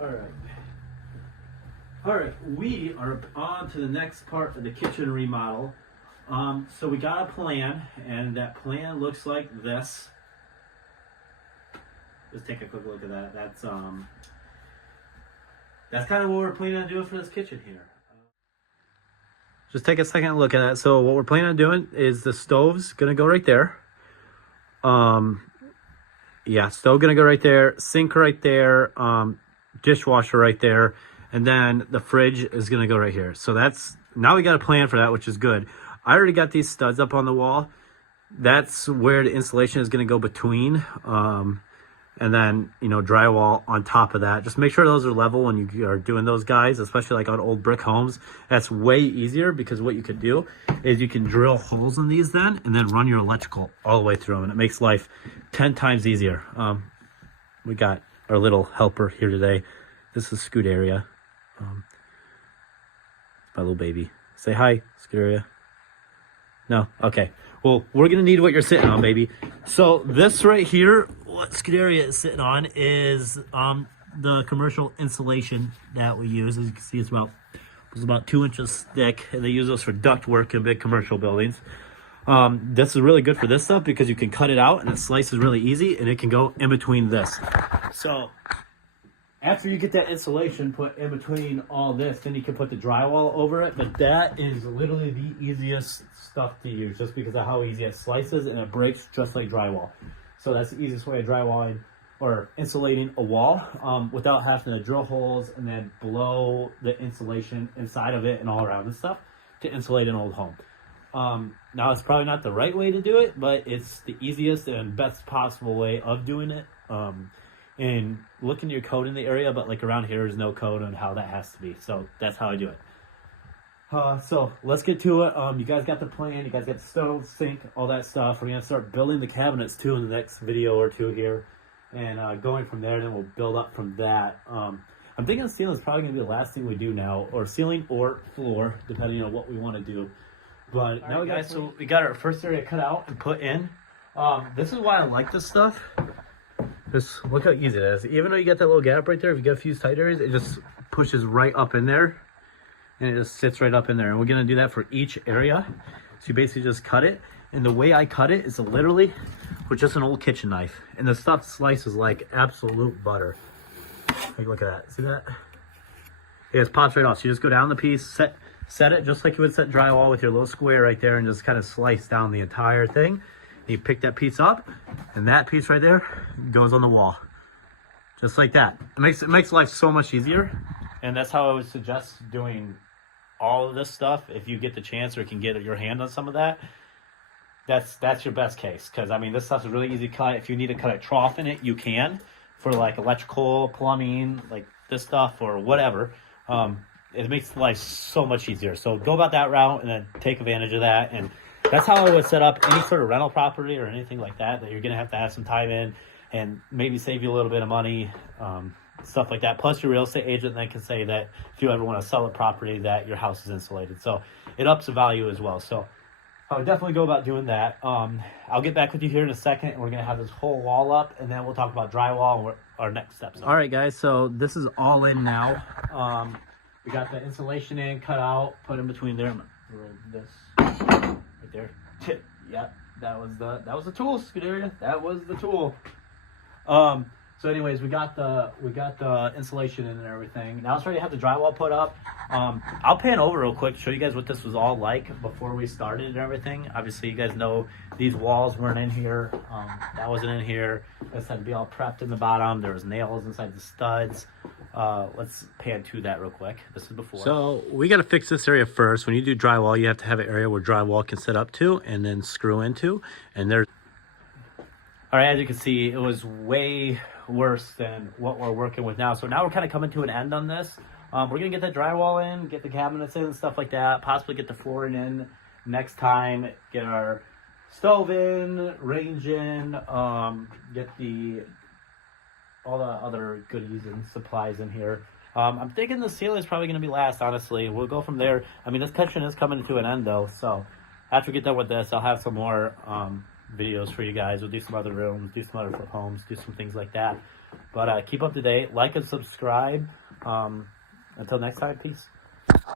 All right, we are on to the next part of the kitchen remodel. So we got a plan, and that plan looks like this. Just take a quick look at that. That's kind of what we're planning on doing for this kitchen here. Just take a second look at that. So what we're planning on doing is the stove's gonna go right there. Yeah, stove gonna go right there, sink right there, dishwasher right there, and then the fridge is gonna go right here. So that's, now we got a plan for that, which is good. I already got these studs up on the wall. That's where the insulation is gonna go between, and then, you know, drywall on top of that. Just make sure those are level when you are doing those guys, especially like on old brick homes. That's way easier, because what you could do is you can drill holes in these then, and then run your electrical all the way through them, and it makes life 10 times easier. We got our little helper here today. This is Scuderia. My little baby. Say hi, Scuderia. No? Okay. Well, we're going to need what you're sitting on, baby. So this right here, what Scuderia is sitting on is the commercial insulation that we use. As you can see, it's about 2 inches thick, and they use those for duct work in big commercial buildings. This is really good for this stuff because you can cut it out and it slices really easy, and it can go in between this. So after you get that insulation put in between all this, then you can put the drywall over it. But that is literally the easiest stuff to use, just because of how easy it slices and it breaks just like drywall. So that's the easiest way of drywalling or insulating a wall without having to drill holes and then blow the insulation inside of it and all around and stuff to insulate an old home. Now, it's probably not the right way to do it, but it's the easiest and best possible way of doing it. And look into your code in the area, but like around here is no code on how that has to be. So that's how I do it. So let's get to it. You guys got the plan, you guys got the stove, sink, all that stuff. We're gonna start building the cabinets too in the next video or two here. And going from there, then we'll build up from that. I'm thinking ceiling is probably gonna be the last thing we do now, or ceiling or floor, depending on what we want to do. But now, guys, so we got our first area cut out and put in. This is why I like this stuff. Just look how easy it is. Even though you got that little gap right there, if you got a few tight areas, it just pushes right up in there. And it just sits right up in there. And we're gonna do that for each area. So you basically just cut it. And the way I cut it is literally with just an old kitchen knife. And the stuff slices like absolute butter. Like, look at that, see that? It just pops right off. So you just go down the piece, set it just like you would set drywall with your little square right there, and just kind of slice down the entire thing. You pick that piece up, and that piece right there goes on the wall, just like that. It makes life so much easier, and that's how I would suggest doing all of this stuff. If you get the chance or can get your hand on some of that, that's your best case. Because I mean, this stuff is really easy to cut. If you need to cut a trough in it, you can, for like electrical, plumbing, like this stuff or whatever. It makes life so much easier. So go about that route and then take advantage of that. And that's how I would set up any sort of rental property or anything like that you're going to have some time in, and maybe save you a little bit of money, stuff like that. Plus your real estate agent then can say that if you ever want to sell a property, that your house is insulated. So it ups the value as well. So I would definitely go about doing that. I'll get back with you here in a second. We're going to have this whole wall up, and then we'll talk about drywall and our next steps. All right, guys. So this is all in now. We got the insulation in, cut out, put in between there. This right there. Yep, that was the tool, Scuderia. That was the tool. So anyways, we got the insulation in and everything. Now it's ready to have the drywall put up. I'll pan over real quick, show you guys what this was all like before we started and everything. Obviously, you guys know these walls weren't in here. That wasn't in here. This had to be all prepped in the bottom. There was nails inside the studs. Let's pan to that real quick. This is before. So we got to fix this area first. When you do drywall, you have to have an area where drywall can sit up to and then screw into. And there's, all right, as you can see, it was way worse than what we're working with now. So now we're kind of coming to an end on this. We're gonna get the drywall in, get the cabinets in and stuff like that, possibly get the flooring in next time, get our stove in, range in, get all the other goodies and supplies in here. I'm thinking the ceiling is probably going to be last, honestly. We'll go from there. I mean, this kitchen is coming to an end, though. So after we get done with this, I'll have some more videos for you guys. We'll do some other rooms, do some other homes, do some things like that. But keep up to date, like and subscribe. Until next time, peace.